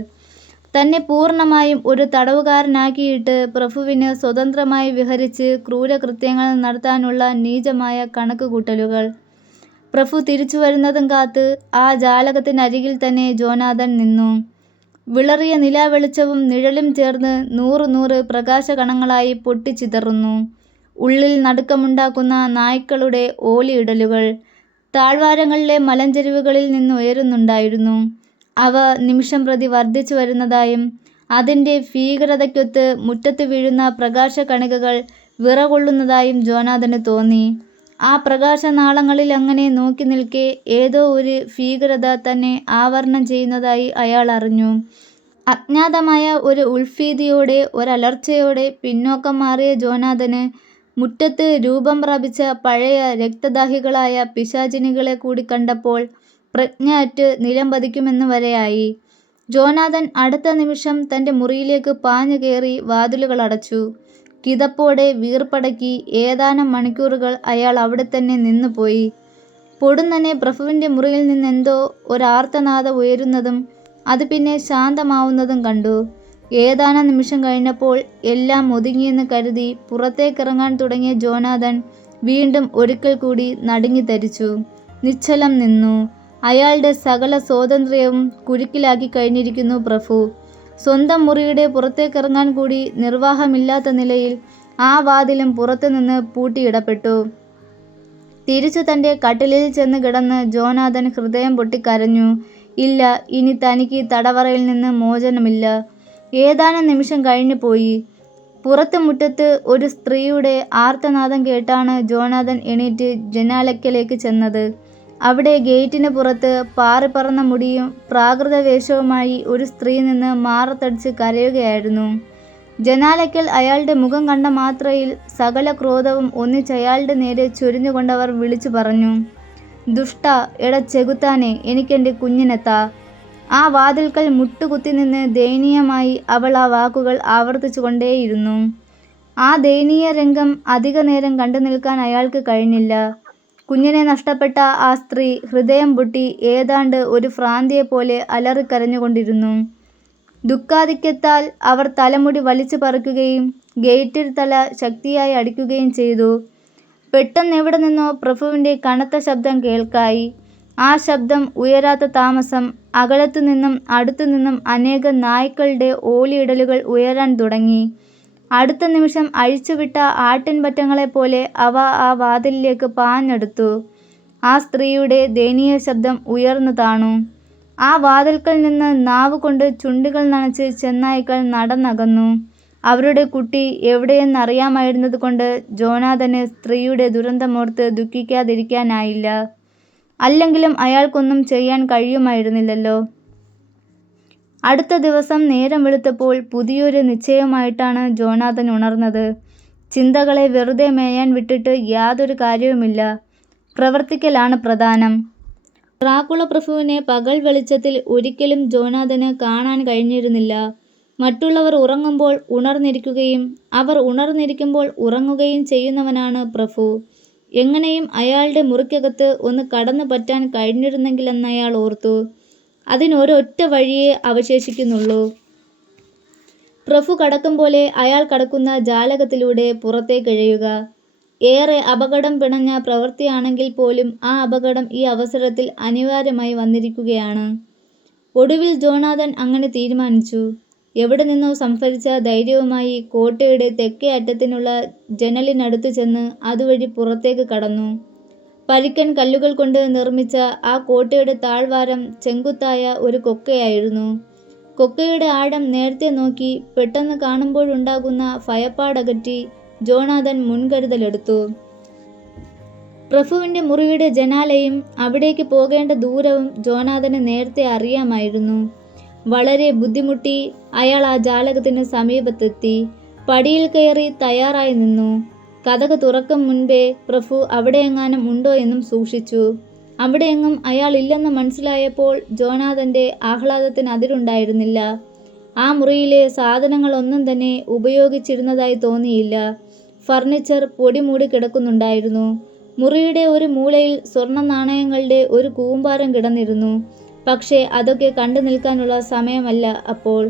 തന്നെ പൂർണ്ണമായും ഒരു തടവുകാരനാക്കിയിട്ട് പ്രഭുവിന് സ്വതന്ത്രമായി വിഹരിച്ച് ക്രൂരകൃത്യങ്ങൾ നടത്താനുള്ള നീചമായ കണക്കുകൂട്ടലുകൾ. പ്രഭു തിരിച്ചു വരുന്നതും കാത്ത് ആ ജാലകത്തിനരികിൽ തന്നെ ജോനാഥൻ നിന്നു. വിളറിയ നിലാവെളിച്ചവും നിഴലും ചേർന്ന് 100 പ്രകാശകണങ്ങളായി പൊട്ടിച്ചിതറുന്നു. ഉള്ളിൽ നടുക്കമുണ്ടാക്കുന്ന നായ്ക്കളുടെ ഓലിയിടലുകൾ താഴ്വാരങ്ങളിലെ മലഞ്ചെരിവുകളിൽ നിന്നുയരുന്നുണ്ടായിരുന്നു. അവ നിമിഷം പ്രതി വർദ്ധിച്ചു വരുന്നതായും അതിൻ്റെ ഭീകരതയ്ക്കൊത്ത് മുറ്റത്ത് വീഴുന്ന പ്രകാശകണികകൾ വിറകൊള്ളുന്നതായും ജോനാഥന് തോന്നി. ആ പ്രകാശനാളങ്ങളിലങ്ങനെ നോക്കി നിൽക്കെ ഏതോ ഒരു ഭീകരത തന്നെ ആവരണം ചെയ്യുന്നതായി അയാൾ അറിഞ്ഞു. അജ്ഞാതമായ ഒരു ഉൾഭീതിയോടെ, ഒരലർച്ചയോടെ പിന്നോക്കം മാറിയ ജോനാഥന് മുറ്റത്ത് രൂപം പ്രാപിച്ച പഴയ രക്തദാഹികളായ പിശാചിനികളെ കൂടി കണ്ടപ്പോൾ പ്രജ്ഞ അറ്റ് നിലം പതിക്കുമെന്ന് വരെയായി. ജോനാഥൻ അടുത്ത നിമിഷം തൻ്റെ മുറിയിലേക്ക് പാഞ്ഞു കയറി വാതിലുകളടച്ചു. കിതപ്പോടെ വീർപ്പടക്കി ഏതാനും മണിക്കൂറുകൾ അയാൾ അവിടെ തന്നെ നിന്നുപോയി. പൊടുന്നനെ പ്രഭുവിൻ്റെ മുറിയിൽ നിന്നെന്തോ ഒരാർത്തനാദം ഉയരുന്നതും അത് പിന്നെ ശാന്തമാവുന്നതും കണ്ടു. ഏതാനും നിമിഷം കഴിഞ്ഞപ്പോൾ എല്ലാം ഒതുങ്ങിയെന്ന് കരുതി പുറത്തേക്കിറങ്ങാൻ തുടങ്ങിയ ജോനാഥൻ വീണ്ടും ഒരിക്കൽ കൂടി നടുങ്ങിത്തരിച്ചു. നിശ്ചലം നിന്നു. അയാളുടെ സകല സ്വാതന്ത്ര്യവും കുരുക്കിലാക്കി കഴിഞ്ഞിരിക്കുന്നു പ്രഭു. സ്വന്തം മുറിയുടെ പുറത്തേക്കിറങ്ങാൻ കൂടി നിർവാഹമില്ലാത്ത നിലയിൽ ആ വാതിലും പുറത്തുനിന്ന് പൂട്ടിയിടപ്പെട്ടു. തിരിച്ചു തൻ്റെ കട്ടിലിൽ ചെന്ന് കിടന്ന് ജോനാഥൻ ഹൃദയം പൊട്ടിക്കരഞ്ഞു. ഇല്ല, ഇനി തനിക്ക് തടവറയിൽ നിന്ന് മോചനമില്ല. ഏതാനും നിമിഷം കഴിഞ്ഞു പോയി. പുറത്ത് മുറ്റത്ത് ഒരു സ്ത്രീയുടെ ആർത്തനാദം കേട്ടാണ് ജോനാഥൻ എണീറ്റ് ജനാലയ്ക്കലേക്ക് ചെന്നത്. അവിടെ ഗേറ്റിന് പുറത്ത് പാറിപ്പറന്ന മുടിയും പ്രാകൃത വേഷവുമായി ഒരു സ്ത്രീ നിന്ന് മാറത്തടിച്ച് കരയുകയായിരുന്നു. ജനാലയ്ക്കൽ അയാളുടെ മുഖം കണ്ട മാത്രയിൽ സകല ക്രോധവും ഒന്നിച്ചയാളുടെ നേരെ ചൊരിഞ്ഞുകൊണ്ടവർ വിളിച്ചു പറഞ്ഞു, ദുഷ്ട, ചെകുത്താനെ, എനിക്കെൻ്റെ കുഞ്ഞിനെത്താ. ആ വാതിൽക്കൽ മുട്ടുകുത്തി നിന്ന് ദയനീയമായി അവൾ ആ വാക്കുകൾ ആവർത്തിച്ചു കൊണ്ടേയിരുന്നു. ആ ദയനീയ രംഗം അധിക നേരം കണ്ടു നിൽക്കാൻ അയാൾക്ക് കഴിഞ്ഞില്ല. കുഞ്ഞിനെ നഷ്ടപ്പെട്ട ആ സ്ത്രീ ഹൃദയം പൊട്ടി ഏതാണ്ട് ഒരു ഭ്രാന്തിയെപ്പോലെ അലറിക്കരഞ്ഞുകൊണ്ടിരുന്നു. ദുഃഖാധിക്യത്താൽ അവർ തലമുടി വലിച്ചു പറിക്കുകയും ഗേറ്റിൽ തല ശക്തിയായി അടിക്കുകയും ചെയ്തു. പെട്ടെന്നെവിടെ നിന്നോ പ്രഭുവിൻ്റെ കനത്ത ശബ്ദം കേൾക്കായി. ആ ശബ്ദം ഉയരാത്ത താമസം അകലത്തു നിന്നും അടുത്തു നിന്നും അനേകം നായ്ക്കളുടെ ഓലിയിടലുകൾ ഉയരാൻ തുടങ്ങി. അടുത്ത നിമിഷം അഴിച്ചുവിട്ട ആട്ടിൻപറ്റങ്ങളെപ്പോലെ അവ ആ വാതിലിലേക്ക് പാഞ്ഞെടുത്തു. ആ സ്ത്രീയുടെ ദയനീയ ശബ്ദം ഉയർന്നു താണു. ആ വാതിൽക്കൽ നിന്ന് നാവുകൊണ്ട് ചുണ്ടുകൾ നനച്ച് ചെന്നായ്ക്കൾ നടന്നകന്നു. അവരുടെ കുട്ടി എവിടെയെന്നറിയാമായിരുന്നതുകൊണ്ട് ജോനാഥന് സ്ത്രീയുടെ ദുരന്തമോർത്ത് ദുഃഖിക്കാതിരിക്കാനായില്ല. അല്ലെങ്കിലും അയാൾക്കൊന്നും ചെയ്യാൻ കഴിയുമായിരുന്നില്ലല്ലോ. അടുത്ത ദിവസം നേരം വെളുത്തപ്പോൾ പുതിയൊരു നിശ്ചയവുമായിട്ടാണ് ജോനാഥൻ ഉണർന്നത്. ചിന്തകളെ വെറുതെ മേയാൻ വിട്ടിട്ട് യാതൊരു കാര്യവുമില്ല. പ്രവർത്തിക്കലാണ് പ്രധാനം. ഡ്രാക്കുള പ്രഭുവിനെ പകൽ വെളിച്ചത്തിൽ ഒരിക്കലും ജോനാഥന് കാണാൻ കഴിഞ്ഞിരുന്നില്ല. മറ്റുള്ളവർ ഉറങ്ങുമ്പോൾ ഉണർന്നിരിക്കുകയും അവർ ഉണർന്നിരിക്കുമ്പോൾ ഉറങ്ങുകയും ചെയ്യുന്നവനാണ് പ്രഭു. എങ്ങനെയും അയാളുടെ മുറിക്കകത്ത് ഒന്ന് കടന്നു പറ്റാൻ കഴിഞ്ഞിരുന്നെങ്കിലെന്നയാൾ ഓർത്തു. അതിനൊരൊറ്റ വഴിയേ അവശേഷിക്കുന്നുള്ളൂ. പ്രഭു കടക്കും പോലെ അയാൾ കടക്കുന്ന ജാലകത്തിലൂടെ പുറത്തേക്കിഴയുക. ഏറെ അപകടം പിണഞ്ഞ പ്രവൃത്തിയാണെങ്കിൽ പോലും ആ അപകടം ഈ അവസരത്തിൽ അനിവാര്യമായി വന്നിരിക്കുകയാണ്. ഒടുവിൽ ജോനാഥൻ അങ്ങനെ തീരുമാനിച്ചു. എവിടെ നിന്നോ സംഭരിച്ച ധൈര്യവുമായി കോട്ടയുടെ തെക്കേ അറ്റത്തിനുള്ള ജനലിനടുത്തു ചെന്ന് അതുവഴി പുറത്തേക്ക് കടന്നു. പരുക്കൻ കല്ലുകൾ കൊണ്ട് നിർമ്മിച്ച ആ കോട്ടയുടെ താഴ്വാരം ചെങ്കുത്തായ ഒരു കൊക്കയായിരുന്നു. കൊക്കയുടെ ആഴം നേരത്തെ നോക്കി പെട്ടെന്ന് കാണുമ്പോഴുണ്ടാകുന്ന ഭയപ്പാടകറ്റി ജോനാഥൻ മുൻകരുതലെടുത്തു. പ്രഭുവിൻ്റെ മുറിയുടെ ജനാലയും അവിടേക്ക് പോകേണ്ട ദൂരവും ജോനാഥന് നേരത്തെ അറിയാമായിരുന്നു. വളരെ ബുദ്ധിമുട്ടി അയാൾ ആ ജാലകത്തിന് സമീപത്തെത്തി. പടിയിൽ കയറി തയ്യാറായി നിന്നു. കതക് തുറക്കും മുൻപേ പ്രഭു അവിടെയെങ്ങാനും ഉണ്ടോ എന്നും സൂക്ഷിച്ചു. അവിടെയെങ്ങും അയാൾ ഇല്ലെന്ന് മനസ്സിലായപ്പോൾ ജോനാഥൻ്റെ ആഹ്ലാദത്തിന് അതിരുണ്ടായിരുന്നില്ല. ആ മുറിയിലെ സാധനങ്ങളൊന്നും തന്നെ ഉപയോഗിച്ചിരുന്നതായി തോന്നിയില്ല. ഫർണിച്ചർ പൊടി മൂടി കിടക്കുന്നുണ്ടായിരുന്നു. മുറിയുടെ ഒരു മൂലയിൽ സ്വർണ്ണ നാണയങ്ങളുടെ ഒരു കൂമ്പാരം കിടന്നിരുന്നു. പക്ഷേ അതൊക്കെ കണ്ടു നിൽക്കാനുള്ള സമയമല്ല അപ്പോൾ.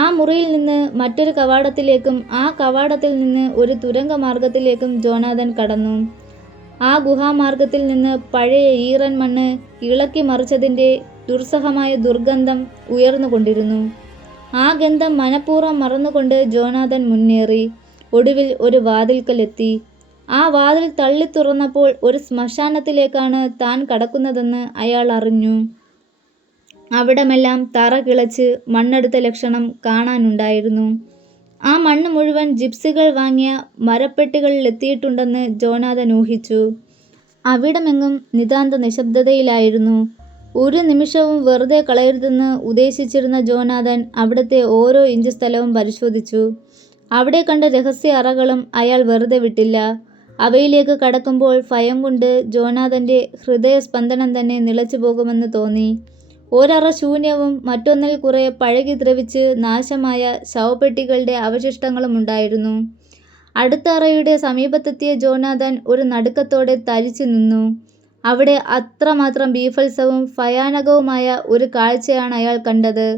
ആ മുറിയിൽ നിന്ന് മറ്റൊരു കവാടത്തിലേക്കും ആ കവാടത്തിൽ നിന്ന് ഒരു തുരങ്ക മാർഗത്തിലേക്കും ജോനാഥൻ കടന്നു. ആ ഗുഹാമാർഗത്തിൽ നിന്ന് പഴയ ഈറൻ മണ്ണ് ഇളക്കി മറിച്ചതിൻ്റെ ദുസ്സഹമായ ദുർഗന്ധം ഉയർന്നുകൊണ്ടിരുന്നു. ആ ഗന്ധം മനഃപൂർവ്വം മറന്നുകൊണ്ട് ജോനാഥൻ മുന്നേറി ഒടുവിൽ ഒരു വാതിൽക്കലെത്തി. ആ വാതിൽ തള്ളി തുറന്നപ്പോൾ ഒരു ശ്മശാനത്തിലേക്കാണ് താൻ കടക്കുന്നതെന്ന് അയാൾ അറിഞ്ഞു. അവിടമെല്ലാം തറ കിളച്ച് മണ്ണെടുത്ത ലക്ഷണം കാണാനുണ്ടായിരുന്നു. ആ മണ്ണ് മുഴുവൻ ജിപ്സികൾ വാങ്ങിയ മരപ്പെട്ടികളിലെത്തിയിട്ടുണ്ടെന്ന് ജോനാഥൻ ഊഹിച്ചു. അവിടമെങ്ങും നിതാന്ത നിശബ്ദതയിലായിരുന്നു. ഒരു നിമിഷവും വെറുതെ കളയരുതെന്ന് ഉദ്ദേശിച്ചിരുന്ന ജോനാഥൻ അവിടുത്തെ ഓരോ ഇഞ്ച് സ്ഥലവും പരിശോധിച്ചു. അവിടെ കണ്ട രഹസ്യ അറകളും അയാൾ വെറുതെ വിട്ടില്ല. അവയിലേക്ക് കടക്കുമ്പോൾ ഭയം കൊണ്ട് ജോനാഥൻ്റെ ഹൃദയസ്പന്ദനം തന്നെ നിലച്ചു പോകുമെന്ന് തോന്നി. ഒരറ ശൂന്യവും മറ്റൊന്നിൽ കുറെ പഴകി ദ്രവിച്ച് നാശമായ ശവപ്പെട്ടികളുടെ അവശിഷ്ടങ്ങളും ഉണ്ടായിരുന്നു. അടുത്ത അറയുടെ സമീപത്തെത്തിയ ജോനാഥൻ ഒരു നടുക്കത്തോടെ തരിച്ചു നിന്നു. അവിടെ അത്രമാത്രം ബീഭത്സവും ഭയാനകവുമായ ഒരു കാഴ്ചയാണ് അയാൾ കണ്ടത്.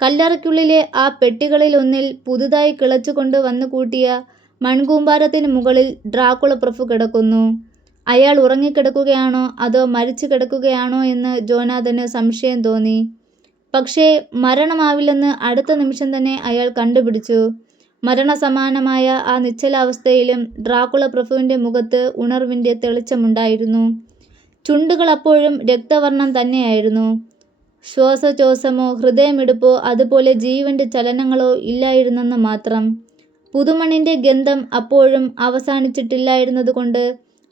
കല്ലറയ്ക്കുള്ളിലെ ആ പെട്ടികളിൽ ഒന്നിൽ പുതുതായി കിളച്ചുകൊണ്ട് വന്നു കൂട്ടിയ മൺകൂമ്പാരത്തിന് മുകളിൽ ഡ്രാക്കുള പ്രഭു കിടക്കുന്നു. അയാൾ ഉറങ്ങിക്കിടക്കുകയാണോ അതോ മരിച്ചു കിടക്കുകയാണോ എന്ന് ജോനാഥന് സംശയം തോന്നി. പക്ഷേ മരണമാവില്ലെന്ന് അടുത്ത നിമിഷം തന്നെ അയാൾ കണ്ടുപിടിച്ചു. മരണസമാനമായ ആ നിശ്ചലാവസ്ഥയിലും ഡ്രാക്കുള പ്രഭുവിൻ്റെ മുഖത്ത് ഉണർവിൻ്റെ തെളിച്ചമുണ്ടായിരുന്നു. ചുണ്ടുകൾ അപ്പോഴും രക്തവർണം തന്നെയായിരുന്നു. ശ്വാസോച്ഛ്വാസമോ ഹൃദയമിടിപ്പോ അതുപോലെ ജീവൻ്റെ ചലനങ്ങളോ ഇല്ലായിരുന്നെന്ന് മാത്രം. പുതുമണ്ണിൻ്റെ ഗന്ധം അപ്പോഴും അവസാനിച്ചിട്ടില്ലായിരുന്നതുകൊണ്ട്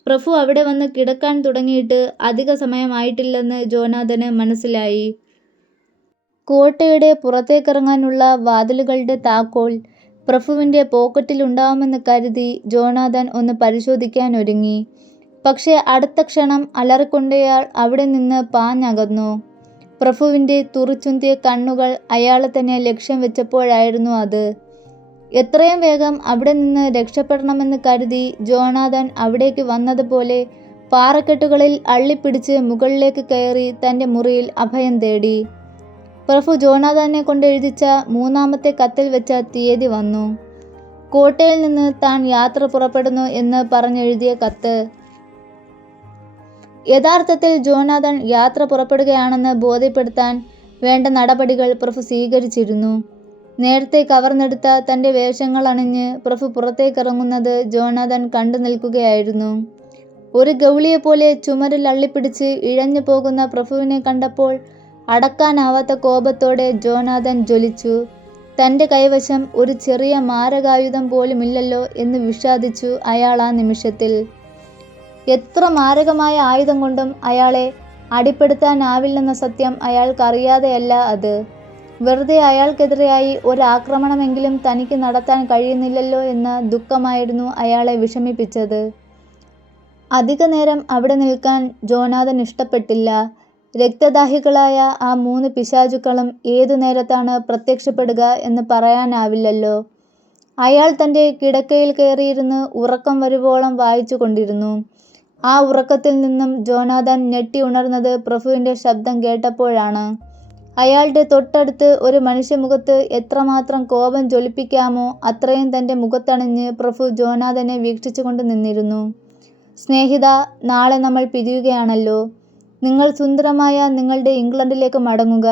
പ്രഭു അവിടെ വന്ന് കിടക്കാൻ തുടങ്ങിയിട്ട് അധിക സമയമായിട്ടില്ലെന്ന് ജോനാഥന് മനസ്സിലായി. കോട്ടയുടെ പുറത്തേക്കിറങ്ങാനുള്ള വാതിലുകളുടെ താക്കോൽ പ്രഭുവിൻ്റെ പോക്കറ്റിലുണ്ടാവുമെന്ന് കരുതി ജോനാഥൻ ഒന്ന് പരിശോധിക്കാനൊരുങ്ങി. പക്ഷേ അടുത്ത ക്ഷണം അലറിക്കൊണ്ടയാൾ അവിടെ നിന്ന് പാഞ്ഞകന്നു. പ്രഭുവിൻ്റെ തുറിച്ചുന്തിയ കണ്ണുകൾ അയാളെ തന്നെ ലക്ഷ്യം വെച്ചപ്പോഴായിരുന്നു അത്. എത്രയും വേഗം അവിടെ നിന്ന് രക്ഷപ്പെടണമെന്ന് കരുതി ജോനാഥൻ അവിടേക്ക് വന്നതുപോലെ പാറക്കെട്ടുകളിൽ അള്ളിപ്പിടിച്ച് മുകളിലേക്ക് കയറി തൻ്റെ മുറിയിൽ അഭയം തേടി. പ്രഭു ജോനാഥനെ കൊണ്ട് എഴുതിച്ച മൂന്നാമത്തെ കത്തിൽ വെച്ച തീയതി വന്നു. കോട്ടയിൽ നിന്ന് താൻ യാത്ര പുറപ്പെടുന്നു എന്ന് പറഞ്ഞെഴുതിയ കത്ത്. യഥാർത്ഥത്തിൽ ജോനാഥൻ യാത്ര പുറപ്പെടുകയാണെന്ന് ബോധ്യപ്പെടുത്താൻ വേണ്ട നടപടികൾ പ്രഭു സ്വീകരിച്ചിരുന്നു. നേരത്തെ കവർന്നെടുത്ത തൻ്റെ വേഷങ്ങൾ അണിഞ്ഞ് പ്രഭു പുറത്തേക്കിറങ്ങുന്നത് ജോനാഥൻ കണ്ടു നിൽക്കുകയായിരുന്നു. ഒരു ഗൗളിയെപ്പോലെ ചുമരിൽ അള്ളിപ്പിടിച്ച് ഇഴഞ്ഞു പോകുന്ന പ്രഭുവിനെ കണ്ടപ്പോൾ അടക്കാനാവാത്ത കോപത്തോടെ ജോനാഥൻ ജ്വലിച്ചു. തൻ്റെ കൈവശം ഒരു ചെറിയ മാരകായുധം പോലുമില്ലല്ലോ എന്ന് വിഷാദിച്ചു അയാൾ ആ നിമിഷത്തിൽ. എത്ര മാരകമായ ആയുധം കൊണ്ടും അയാളെ അടിപ്പെടുത്താനാവില്ലെന്ന സത്യം അയാൾക്കറിയാതെയല്ല അത്. വെറുതെ അയാൾക്കെതിരെയായി ഒരാക്രമണമെങ്കിലും തനിക്ക് നടത്താൻ കഴിയുന്നില്ലല്ലോ എന്ന ദുഃഖമായിരുന്നു അയാളെ വിഷമിപ്പിച്ചത്. അധിക നേരം അവിടെ നിൽക്കാൻ ജോനാഥൻ ഇഷ്ടപ്പെട്ടില്ല. രക്തദാഹികളായ ആ 3 പിശാചുക്കളും ഏതു നേരത്താണ് പ്രത്യക്ഷപ്പെടുക എന്ന് പറയാനാവില്ലല്ലോ. അയാൾ തൻ്റെ കിടക്കയിൽ കയറിയിരുന്ന് ഉറക്കം വരുവോളം വായിച്ചു കൊണ്ടിരുന്നു. ആ ഉറക്കത്തിൽ നിന്നും ജോനാഥൻ ഞെട്ടി ഉണർന്നത് പ്രഭുവിൻ്റെ ശബ്ദം കേട്ടപ്പോഴാണ്. അയാളുടെ തൊട്ടടുത്ത് ഒരു മനുഷ്യമുഖത്ത് എത്രമാത്രം കോപം ജ്വലിപ്പിക്കാമോ അത്രയും തൻ്റെ മുഖത്തണിഞ്ഞ് പ്രഭു ജോനാഥനെ വീക്ഷിച്ചുകൊണ്ട് നിന്നിരുന്നു. സ്നേഹിത, നാളെ നമ്മൾ പിരിയുകയാണല്ലോ. നിങ്ങൾ സുന്ദരമായ നിങ്ങളുടെ ഇംഗ്ലണ്ടിലേക്ക് മടങ്ങുക.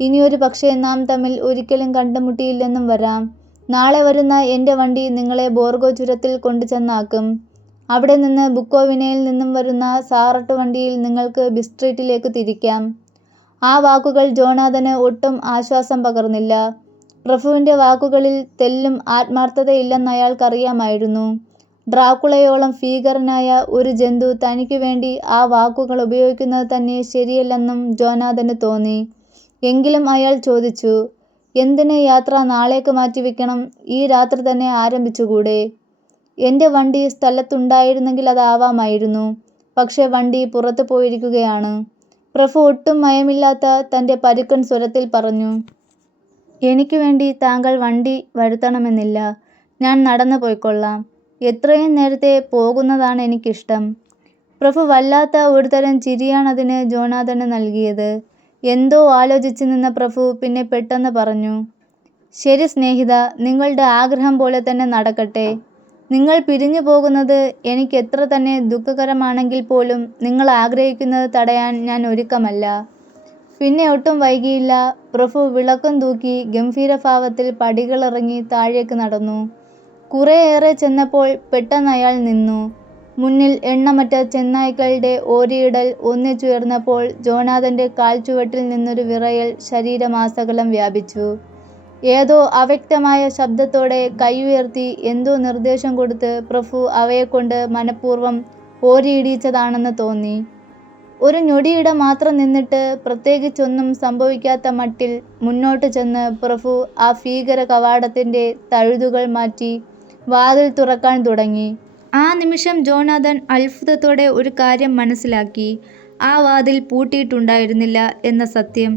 ഇനിയൊരു പക്ഷേ നാം തമ്മിൽ ഒരിക്കലും കണ്ടുമുട്ടിയില്ലെന്നും വരാം. നാളെ വരുന്ന എൻ്റെ വണ്ടി നിങ്ങളെ ബോർഗോ ചുരത്തിൽ കൊണ്ടുചെന്നാക്കും. അവിടെ നിന്ന് ബുക്കോവിനയിൽ നിന്നും വരുന്ന സാറട്ട് വണ്ടിയിൽ നിങ്ങൾക്ക് ബിസ്ട്രീറ്റിലേക്ക് തിരിക്കാം. ആ വാക്കുകൾ ജോനാഥന് ഒട്ടും ആശ്വാസം പകർന്നില്ല. പ്രഭുവിൻ്റെ വാക്കുകളിൽ തെല്ലും ആത്മാർത്ഥതയില്ലെന്ന് അയാൾക്കറിയാമായിരുന്നു. ഡ്രാക്കുളയോളം ഭീകരനായ ഒരു ജന്തു തനിക്ക് വേണ്ടി ആ വാക്കുകൾ ഉപയോഗിക്കുന്നത് തന്നെ ശരിയല്ലെന്നും ജോനാഥന് തോന്നി. എങ്കിലും അയാൾ ചോദിച്ചു, എന്തിന് യാത്ര നാളേക്ക് മാറ്റിവെക്കണം? ഈ രാത്രി തന്നെ ആരംഭിച്ചുകൂടെ? എൻ്റെ വണ്ടി സ്ഥലത്തുണ്ടായിരുന്നെങ്കിൽ അതാവാമായിരുന്നു. പക്ഷേ വണ്ടി പുറത്തു പോയിരിക്കുകയാണ്. പ്രഭു ഒട്ടും മയമില്ലാത്ത തൻ്റെ പരുക്കൻ സ്വരത്തിൽ പറഞ്ഞു. എനിക്ക് വേണ്ടി താങ്കൾ വണ്ടി വരുത്തണമെന്നില്ല. ഞാൻ നടന്നു പോയിക്കൊള്ളാം. എത്രയും നേരത്തെ പോകുന്നതാണ് എനിക്കിഷ്ടം. പ്രഭു വല്ലാത്ത ഒരുതരം ചിരിയാണതിന് ജോനാഥന് നൽകിയത്. എന്തോ ആലോചിച്ച് നിന്ന പ്രഭു പിന്നെ പെട്ടെന്ന് പറഞ്ഞു, ശരി സ്നേഹിത, നിങ്ങളുടെ ആഗ്രഹം പോലെ തന്നെ നടക്കട്ടെ. നിങ്ങൾ പിരിഞ്ഞു പോകുന്നത് എനിക്ക് എത്ര തന്നെ ദുഃഖകരമാണെങ്കിൽ പോലും നിങ്ങൾ ആഗ്രഹിക്കുന്നത് തടയാൻ ഞാൻ ഒരുക്കമല്ല. പിന്നെ ഒട്ടും വൈകിയില്ല. പ്രഭു വിളക്കും തൂക്കി ഗംഭീരഭാവത്തിൽ പടികളിറങ്ങി താഴേക്ക് നടന്നു. കുറേയേറെ ചെന്നപ്പോൾ പെട്ടെന്ന് അയാൾ നിന്നു. മുന്നിൽ എണ്ണമറ്റ ചെന്നായ്ക്കളുടെ ഓരിയിടൽ ഒന്നിച്ചുയർന്നപ്പോൾ ജോനാഥന്റെ കാൽച്ചുവട്ടിൽ നിന്നൊരു വിറയൽ ശരീരമാസകലം വ്യാപിച്ചു. ഏതോ അവ്യക്തമായ ശബ്ദത്തോടെ കൈയുയർത്തി എന്തോ നിർദ്ദേശം കൊടുത്ത് പ്രഭു അവയെക്കൊണ്ട് മനഃപൂർവ്വം ഓരിയിടിച്ചതാണെന്ന് തോന്നി. ഒരു ഞൊടിയിട മാത്രം നിന്നിട്ട് പ്രത്യേകിച്ചൊന്നും സംഭവിക്കാത്ത മട്ടിൽ മുന്നോട്ട് ചെന്ന് പ്രഭു ആ ഭീകര കവാടത്തിന്റെ തഴുതുകൾ മാറ്റി വാതിൽ തുറക്കാൻ തുടങ്ങി. ആ നിമിഷം ജോനാഥൻ അത്ഭുതത്തോടെ ഒരു കാര്യം മനസ്സിലാക്കി. ആ വാതിൽ പൂട്ടിയിട്ടുണ്ടായിരുന്നില്ല എന്ന സത്യം.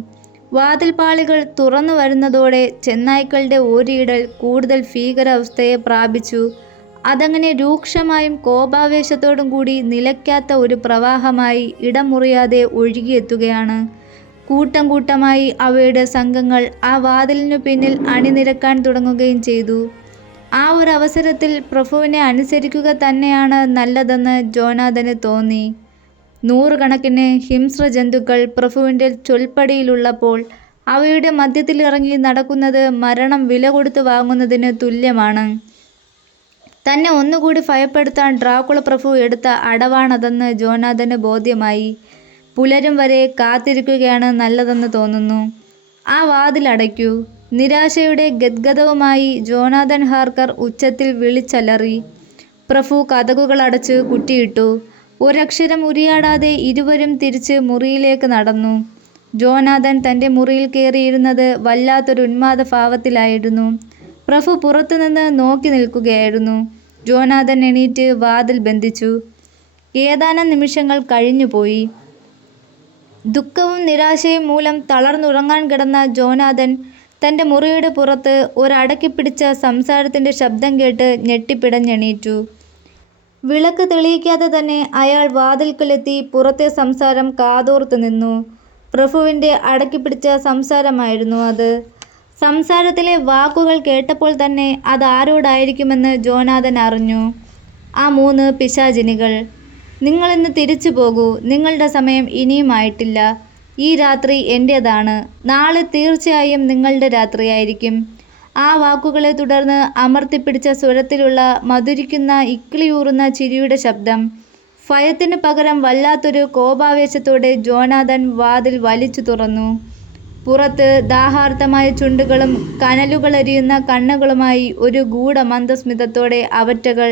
വാതിൽപ്പാളികൾ തുറന്നു വരുന്നതോടെ ചെന്നായ്ക്കളുടെ ഓരിയിടൽ കൂടുതൽ ഭീകരാവസ്ഥയെ പ്രാപിച്ചു. അതങ്ങനെ രൂക്ഷമായും കോപാവേശത്തോടും കൂടി നിലയ്ക്കാത്ത ഒരു പ്രവാഹമായി ഇടം മുറിയാതെ ഒഴുകിയെത്തുകയാണ്. കൂട്ടം കൂട്ടമായി അവയുടെ സംഘങ്ങൾ ആ വാതിലിനു പിന്നിൽ അണിനിരക്കാൻ തുടങ്ങുകയും ചെയ്തു. ആ ഒരവസരത്തിൽ പ്രഭുവിനെ അനുസരിക്കുക തന്നെയാണ് നല്ലതെന്ന് ജോനാഥന് തോന്നി. നൂറുകണക്കിന് ഹിംസ്രജന്തുക്കൾ പ്രഭുവിൻ്റെ ചൊൽപ്പടിയിലുള്ളപ്പോൾ അവയുടെ മധ്യത്തിലിറങ്ങി നടക്കുന്നത് മരണം വില കൊടുത്ത് വാങ്ങുന്നതിന് തുല്യമാണ്. തന്നെ ഒന്നുകൂടി ഭയപ്പെടുത്താൻ ഡ്രാക്കുള പ്രഭു എടുത്ത അടവാണതെന്ന് ജോനാഥന് ബോധ്യമായി. പുലരും വരെ കാത്തിരിക്കുകയാണ് നല്ലതെന്ന് തോന്നുന്നു. ആ വാതിലടയ്ക്കൂ. നിരാശയുടെ ഗദ്ഗതവുമായി ജോനാഥൻ ഹാർക്കർ ഉച്ചത്തിൽ വിളിച്ചലറി. പ്രഭു കതകുകളടച്ച് കുറ്റിയിട്ടു. ഒരക്ഷരം ഉരിയാടാതെ ഇരുവരും തിരിച്ച് മുറിയിലേക്ക് നടന്നു. ജോനാഥൻ തൻ്റെ മുറിയിൽ കയറിയിരുന്നത് വല്ലാത്തൊരു ഉന്മാദഭാവത്തിലായിരുന്നു. പ്രഭു പുറത്തുനിന്ന് നോക്കി നിൽക്കുകയായിരുന്നു. ജോനാഥൻ എണീറ്റ് വാതിൽ ബന്ധിച്ചു. ഏതാനും നിമിഷങ്ങൾ കഴിഞ്ഞുപോയി. ദുഃഖവും നിരാശയും മൂലം തളർന്നുറങ്ങാൻ കിടന്ന ജോനാഥൻ തൻ്റെ മുറിയുടെ പുറത്ത് ഒരടക്കിപ്പിടിച്ച സംസാരത്തിൻ്റെ ശബ്ദം കേട്ട് ഞെട്ടിപ്പിടഞ്ഞെണീറ്റു. വിളക്ക് തെളിയിക്കാതെ തന്നെ അയാൾ വാതിൽക്കലെത്തി പുറത്തെ സംസാരം കാതോർത്ത് നിന്നു. പ്രഭുവിൻ്റെ അടക്കിപ്പിടിച്ച സംസാരമായിരുന്നു അത്. സംസാരത്തിലെ വാക്കുകൾ കേട്ടപ്പോൾ തന്നെ അതാരോടായിരിക്കുമെന്ന് ജോനാഥൻ അറിഞ്ഞു. ആ 3 പിശാചിനികൾ. നിങ്ങളിന്ന് തിരിച്ചു പോകൂ. നിങ്ങളുടെ സമയം ഇനിയും ആയിട്ടില്ല. ഈ രാത്രി എൻ്റേതാണ്. നാളെ തീർച്ചയായും നിങ്ങളുടെ രാത്രിയായിരിക്കും. ആ വാക്കുകളെ തുടർന്ന് അമർത്തിപ്പിടിച്ച സ്വരത്തിലുള്ള മധുരിക്കുന്ന ഇക്കിളിയൂറുന്ന ചിരിയുടെ ശബ്ദം. ഭയത്തിന് പകരം വല്ലാത്തൊരു കോപാവേശത്തോടെ ജോനാഥൻ വാതിൽ വലിച്ചു തുറന്നു. പുറത്ത് ദാഹാർത്തമായ ചുണ്ടുകളും കനലുകളെരിയുന്ന കണ്ണുകളുമായി ഒരു ഗൂഢമന്ദസ്മിതത്തോടെ അവറ്റകൾ,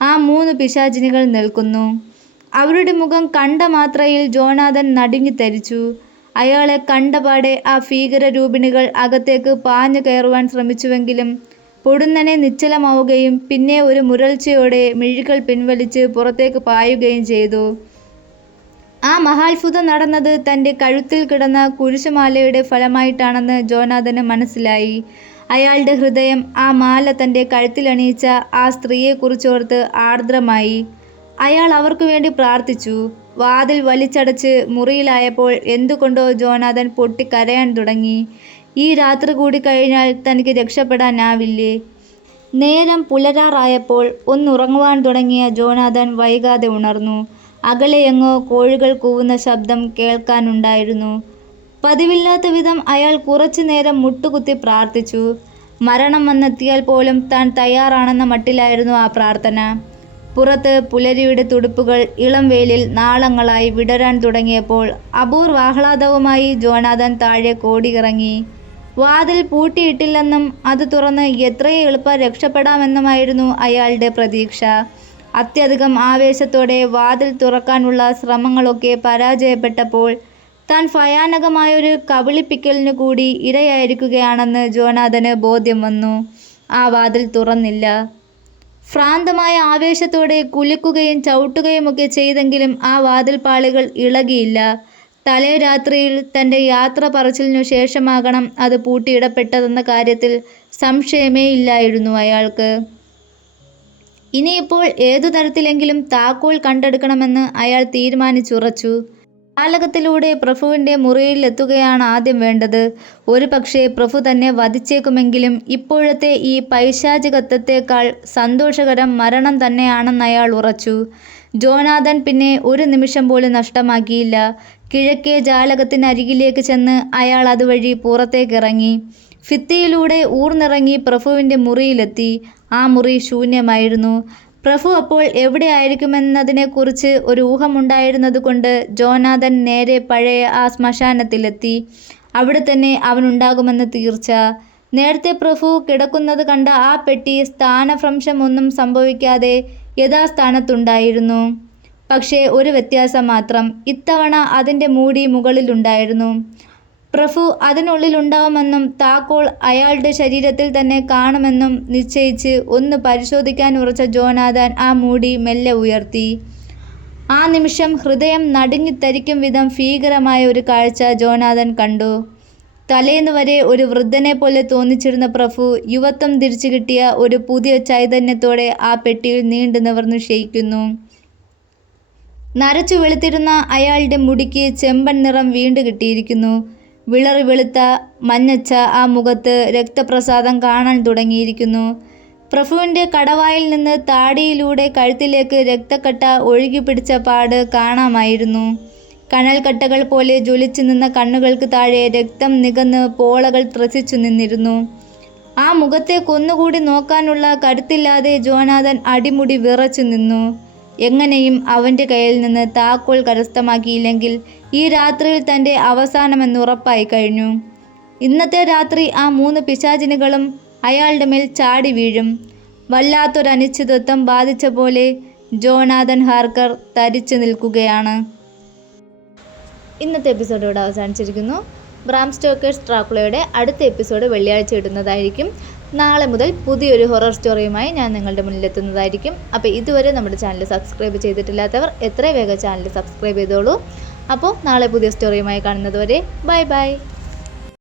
ആ 3 പിശാചിനികൾ നിൽക്കുന്നു. അവരുടെ മുഖം കണ്ട മാത്രയിൽ ജോനാഥൻ നടുങ്ങിത്തരിച്ചു. അയാളെ കണ്ടപാടെ ആ ഭീകരരൂപിണികൾ അകത്തേക്ക് പാഞ്ഞു കയറുവാൻ ശ്രമിച്ചുവെങ്കിലും പൊടുന്നനെ നിശ്ചലമാവുകയും പിന്നെ ഒരു മുരൾച്ചയോടെ മിഴികൾ പിൻവലിച്ച് പുറത്തേക്ക് പായുകയും ചെയ്തു. ആ മഹാത്ഭുതം നടന്നത് തൻ്റെ കഴുത്തിൽ കിടന്ന കുരിശുമാലയുടെ ഫലമായിട്ടാണെന്ന് ജോനാഥന് മനസ്സിലായി. അയാളുടെ ഹൃദയം ആ മാല തൻ്റെ കഴുത്തിലണിയിച്ച ആ സ്ത്രീയെക്കുറിച്ചോർത്ത് ആർദ്രമായി. അയാൾ അവർക്ക് വേണ്ടി പ്രാർത്ഥിച്ചു. വാതിൽ വലിച്ചടച്ച് മുറിയിലായപ്പോൾ എന്തുകൊണ്ടോ ജോനാഥൻ പൊട്ടിക്കരയാൻ തുടങ്ങി. ഈ രാത്രി കൂടി കഴിഞ്ഞാൽ തനിക്ക് രക്ഷപ്പെടാനാവില്ലേ? നേരം പുലരാറായപ്പോൾ ഒന്നുറങ്ങുവാൻ തുടങ്ങിയ ജോനാഥൻ വൈകാതെ ഉണർന്നു. അകലെയെങ്ങോ കോഴികൾ കൂവുന്ന ശബ്ദം കേൾക്കാനുണ്ടായിരുന്നു. പതിവില്ലാത്ത വിധം അയാൾ കുറച്ചു നേരം മുട്ടുകുത്തി പ്രാർത്ഥിച്ചു. മരണം വന്നെത്തിയാൽ പോലും താൻ തയ്യാറാണെന്ന മട്ടിലായിരുന്നു ആ പ്രാർത്ഥന. പുറത്ത് പുലരിയുടെ തുടുപ്പുകൾ ഇളം വെയിലിൽ നാളങ്ങളായി വിടരാൻ തുടങ്ങിയപ്പോൾ അപൂർവാഹ്ലാദവുമായി ജോനാഥൻ താഴെ കോടിയിറങ്ങി. വാതിൽ പൂട്ടിയിട്ടില്ലെന്നും അത് തുറന്ന് എത്രയും എളുപ്പം രക്ഷപ്പെടാമെന്നുമായിരുന്നു അയാളുടെ പ്രതീക്ഷ. അത്യധികം ആവേശത്തോടെ വാതിൽ തുറക്കാനുള്ള ശ്രമങ്ങളൊക്കെ പരാജയപ്പെട്ടപ്പോൾ താൻ ഭയാനകമായൊരു കബളിപ്പിക്കലിനു കൂടി ഇരയായിരിക്കുകയാണെന്ന് ജോനാഥന് ബോധ്യം വന്നു. ആ വാതിൽ തുറന്നില്ല. ഭ്രാന്തമായ ആവേശത്തോടെ കുലുക്കുകയും ചവിട്ടുകയുമൊക്കെ ചെയ്തെങ്കിലും ആ വാതിൽപ്പാളികൾ ഇളകിയില്ല. തലേ രാത്രിയിൽ തൻ്റെ യാത്ര പറച്ചിലിനു ശേഷമാകണം അത് പൂട്ടിയിടപ്പെട്ടതെന്ന കാര്യത്തിൽ സംശയമേ ഇല്ലായിരുന്നു അയാൾക്ക്. ഇനിയിപ്പോൾ ഏതു തരത്തിലെങ്കിലും താക്കോൽ കണ്ടെടുക്കണമെന്ന് അയാൾ തീരുമാനിച്ചുറച്ചു. ജാലകത്തിലൂടെ പ്രഭുവിൻ്റെ മുറിയിൽ എത്തുകയാണ് ആദ്യം വേണ്ടത്. ഒരു പക്ഷേ പ്രഭു തന്നെ വധിച്ചേക്കുമെങ്കിലും ഇപ്പോഴത്തെ ഈ പൈശാചികത്വത്തേക്കാൾ സന്തോഷകരം മരണം തന്നെയാണെന്ന് അയാൾ ഉറച്ചു. ജോനാഥൻ പിന്നെ ഒരു നിമിഷം പോലും നഷ്ടമാക്കിയില്ല. കിഴക്കേ ജാലകത്തിനരികിലേക്ക് ചെന്ന് അയാൾ അതുവഴി പുറത്തേക്കിറങ്ങി. ഭിത്തിയിലൂടെ ഊർന്നിറങ്ങി പ്രഭുവിൻ്റെ മുറിയിലെത്തി. ആ മുറി ശൂന്യമായിരുന്നു. പ്രഭു അപ്പോൾ എവിടെയായിരിക്കുമെന്നതിനെക്കുറിച്ച് ഒരു ഊഹമുണ്ടായിരുന്നതുകൊണ്ട് ജോനാഥൻ നേരെ പഴയ ആ ശ്മശാനത്തിലെത്തി. അവിടെ തന്നെ അവനുണ്ടാകുമെന്ന് തീർച്ച. നേരത്തെ പ്രഭു കിടക്കുന്നത് കണ്ട ആ പെട്ടി സ്ഥാനഭ്രംശമൊന്നും സംഭവിക്കാതെ യഥാസ്ഥാനത്തുണ്ടായിരുന്നു. പക്ഷേ ഒരു വ്യത്യാസം മാത്രം. ഇത്തവണ അതിൻ്റെ മൂടി മുകളിലുണ്ടായിരുന്നു. പ്രഭു അതിനുള്ളിലുണ്ടാവുമെന്നും താക്കോൽ അയാളുടെ ശരീരത്തിൽ തന്നെ കാണുമെന്നും നിശ്ചയിച്ച് ഒന്ന് പരിശോധിക്കാൻ ഉറച്ച ജോനാഥൻ ആ മൂടി മെല്ലെ ഉയർത്തി. ആ നിമിഷം ഹൃദയം നടുങ്ങിത്തരിക്കും വിധം ഭീകരമായ ഒരു കാഴ്ച ജോനാഥൻ കണ്ടു. തലേന്ന് വരെ ഒരു വൃദ്ധനെ പോലെ തോന്നിച്ചിരുന്ന പ്രഭു യുവത്വം തിരിച്ചു കിട്ടിയ ഒരു പുതിയ ചൈതന്യത്തോടെ ആ പെട്ടിയിൽ നീണ്ടു നിവർന്നു ശയിക്കുന്നു. നരച്ചു വെളുത്തിരുന്ന അയാളുടെ മുടിക്ക് ചെമ്പൻ നിറം വീണ്ടു കിട്ടിയിരിക്കുന്നു. വിളറി വെളുത്ത മഞ്ഞച്ച ആ മുഖത്ത് രക്തപ്രസാദം കാണാൻ തുടങ്ങിയിരിക്കുന്നു. പ്രഭുവിൻ്റെ കടവായിൽ നിന്ന് താടിയിലൂടെ കഴുത്തിലേക്ക് രക്തക്കട്ട ഒഴുകിപ്പിടിച്ച പാട് കാണാമായിരുന്നു. കനൽക്കട്ടകൾ പോലെ ജ്വലിച്ചു നിന്ന കണ്ണുകൾക്ക് താഴെ രക്തം നികന്ന് പോളകൾ ത്രസിച്ചു നിന്നിരുന്നു. ആ മുഖത്തെ കൊന്നുകൂടി നോക്കാനുള്ള കരുത്തില്ലാതെ ജോനാഥൻ അടിമുടി വിറച്ചു നിന്നു. എങ്ങനെയും അവൻ്റെ കയ്യിൽ നിന്ന് താക്കോൽ കരസ്ഥമാക്കിയില്ലെങ്കിൽ ഈ രാത്രിയിൽ തൻ്റെ അവസാനമെന്നുറപ്പായി കഴിഞ്ഞു. ഇന്നത്തെ രാത്രി ആ 3 പിശാചിനികളും അയാളുടെ മേൽ ചാടി വീഴും. വല്ലാത്തൊരനിശ്ചിതത്വം ബാധിച്ച പോലെ ജോനാഥൻ ഹാർക്കർ തരിച്ചു നിൽക്കുകയാണ്. ഇന്നത്തെ എപ്പിസോഡ് ഇവിടെ അവസാനിച്ചിരിക്കുന്നു. ബ്രാം സ്റ്റോക്കേഴ്സ് ഡ്രാക്കുളയുടെ അടുത്ത എപ്പിസോഡ് വെള്ളിയാഴ്ച ഇടുന്നതായിരിക്കും. നാളെ മുതൽ പുതിയൊരു ഹൊറർ സ്റ്റോറിയുമായി ഞാൻ നിങ്ങളുടെ മുന്നിലെത്തുന്നതായിരിക്കും. അപ്പോൾ ഇതുവരെ നമ്മുടെ ചാനൽ സബ്സ്ക്രൈബ് ചെയ്തിട്ടില്ലാത്തവർ എത്രയും വേഗം ചാനൽ സബ്സ്ക്രൈബ് ചെയ്തോളൂ. അപ്പോൾ നാളെ പുതിയ സ്റ്റോറിയുമായി കാണുന്നത് വരെ ബൈ ബൈ.